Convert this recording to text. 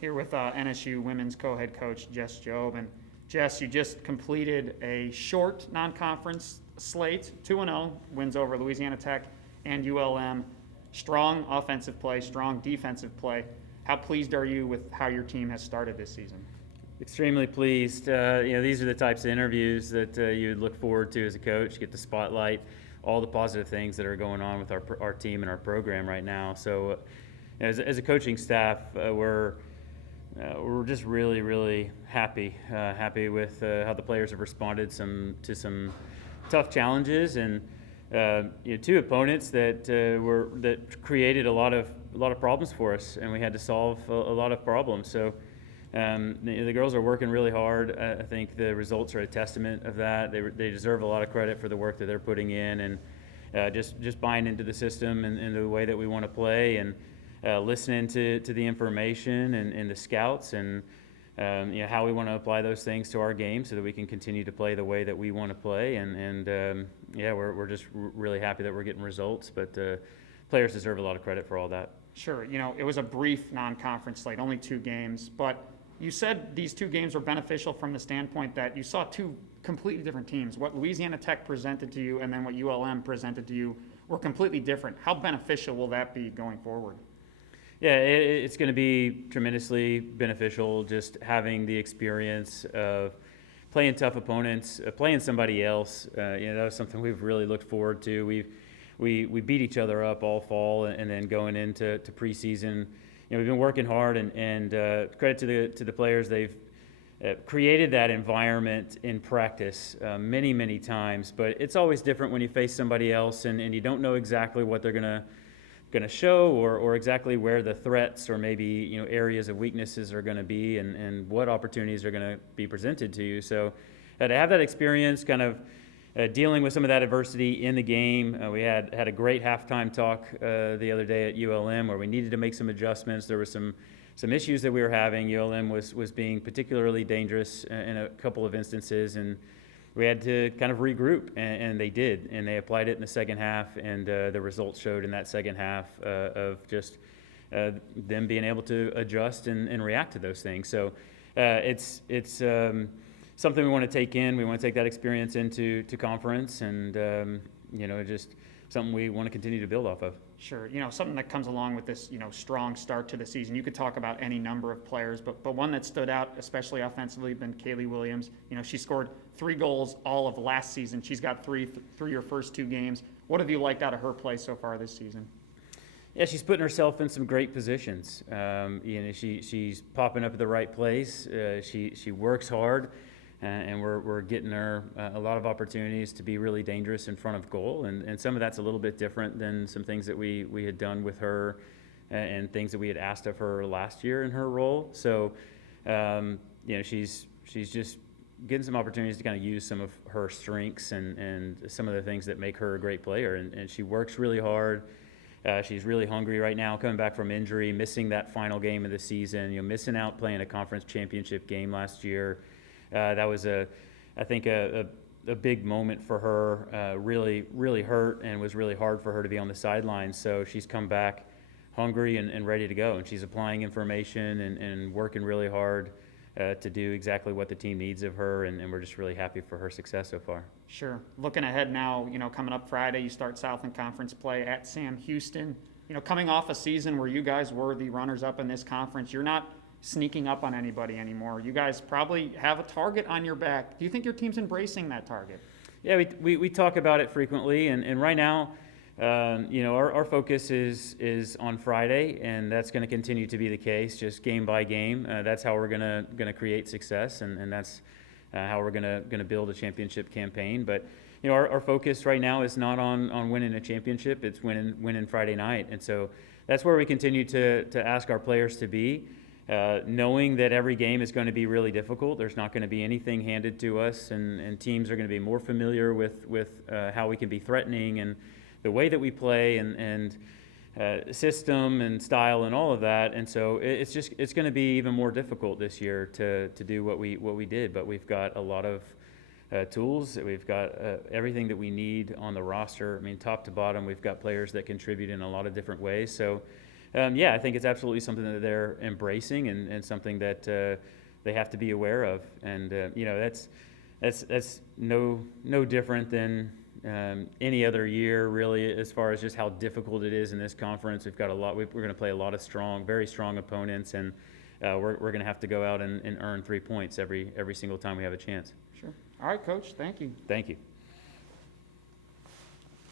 here with NSU women's co-head coach Jess Jobe. And Jess, you just completed a short non-conference slate, 2-0, wins over Louisiana Tech and ULM. Strong offensive play, strong defensive play. How pleased are you with how your team has started this season? Extremely pleased. These are the types of interviews that you'd look forward to as a coach, get the spotlight, all the positive things that are going on with our team and our program right now. So as a coaching staff, we're just really, really happy with how the players have responded to some tough challenges and two opponents that created a lot of problems for us, and we had to solve a lot of problems. So the girls are working really hard. I think the results are a testament of that. They deserve a lot of credit for the work that they're putting in, and just buying into the system and the way that we want to play, and listening to the information and the scouts, and how we want to apply those things to our game so that we can continue to play the way that we want to play. We're just really happy that we're getting results, but players deserve a lot of credit for all that. Sure. It was a brief non-conference slate, only 2 games, but you said these 2 games were beneficial from the standpoint that you saw 2 completely different teams. What Louisiana Tech presented to you and then what ULM presented to you were completely different. How beneficial will that be going forward? Yeah, it's going to be tremendously beneficial, just having the experience of playing tough opponents, playing somebody else. That was something we've really looked forward to. We beat each other up all fall, and then going into preseason, we've been working hard, and credit to the players. They've created that environment in practice many times, but it's always different when you face somebody else and you don't know exactly what they're going to show, or exactly where the threats or maybe areas of weaknesses are going to be, and what opportunities are going to be presented to you. So to have that experience, kind of dealing with some of that adversity in the game. We had a great halftime talk the other day at ULM where we needed to make some adjustments. There were some issues that we were having. ULM was being particularly dangerous in a couple of instances, and we had to kind of regroup, and they did, and they applied it in the second half, and the results showed in that second half of just them being able to adjust and react to those things. So it's something we want to take in. We want to take that experience into conference, and just something we want to continue to build off of. Sure. Something that comes along with this, strong start to the season. You could talk about any number of players, but one that stood out, especially offensively, been Kaylee Williams. She scored 3 goals all of last season. She's got 3 through your first 2 games. What have you liked out of her play so far this season? Yeah, she's putting herself in some great positions. She's popping up at the right place. She works hard. And we're getting her a lot of opportunities to be really dangerous in front of goal, and some of that's a little bit different than some things that we had done with her, and things that we had asked of her last year in her role. So, she's just getting some opportunities to kind of use some of her strengths and some of the things that make her a great player, and she works really hard. She's really hungry right now, coming back from injury, missing that final game of the season, missing out playing a conference championship game last year. That was I think a big moment for her. Really hurt, and was really hard for her to be on the sidelines. So she's come back hungry and ready to go, and she's applying information and working really hard to do exactly what the team needs of her, and we're just really happy for her success so far. Sure. Looking ahead now, coming up Friday, you start Southland Conference play at Sam Houston. Coming off a season where you guys were the runners-up in this conference, you're not sneaking up on anybody anymore. You guys probably have a target on your back. Do you think your team's embracing that target? Yeah, we talk about it frequently, and right now, our focus is on Friday, and that's going to continue to be the case, just game by game. That's how we're going to create success, and that's how we're going to build a championship campaign. But our focus right now is not on winning a championship; it's winning Friday night, and so that's where we continue to ask our players to be. Knowing that every game is going to be really difficult. There's not going to be anything handed to us, and teams are going to be more familiar with how we can be threatening and the way that we play and system and style and all of that. And so it's going to be even more difficult this year to do what we did. But we've got a lot of tools. We've got everything that we need on the roster. I mean, top to bottom, we've got players that contribute in a lot of different ways. So Yeah, I think it's absolutely something that they're embracing and something that they have to be aware of. And that's no different than any other year, really, as far as just how difficult it is in this conference. We've got a lot. We're going to play a lot of very strong opponents, and we're going to have to go out and earn 3 points every single time we have a chance. Sure. All right, Coach. Thank you. Thank you.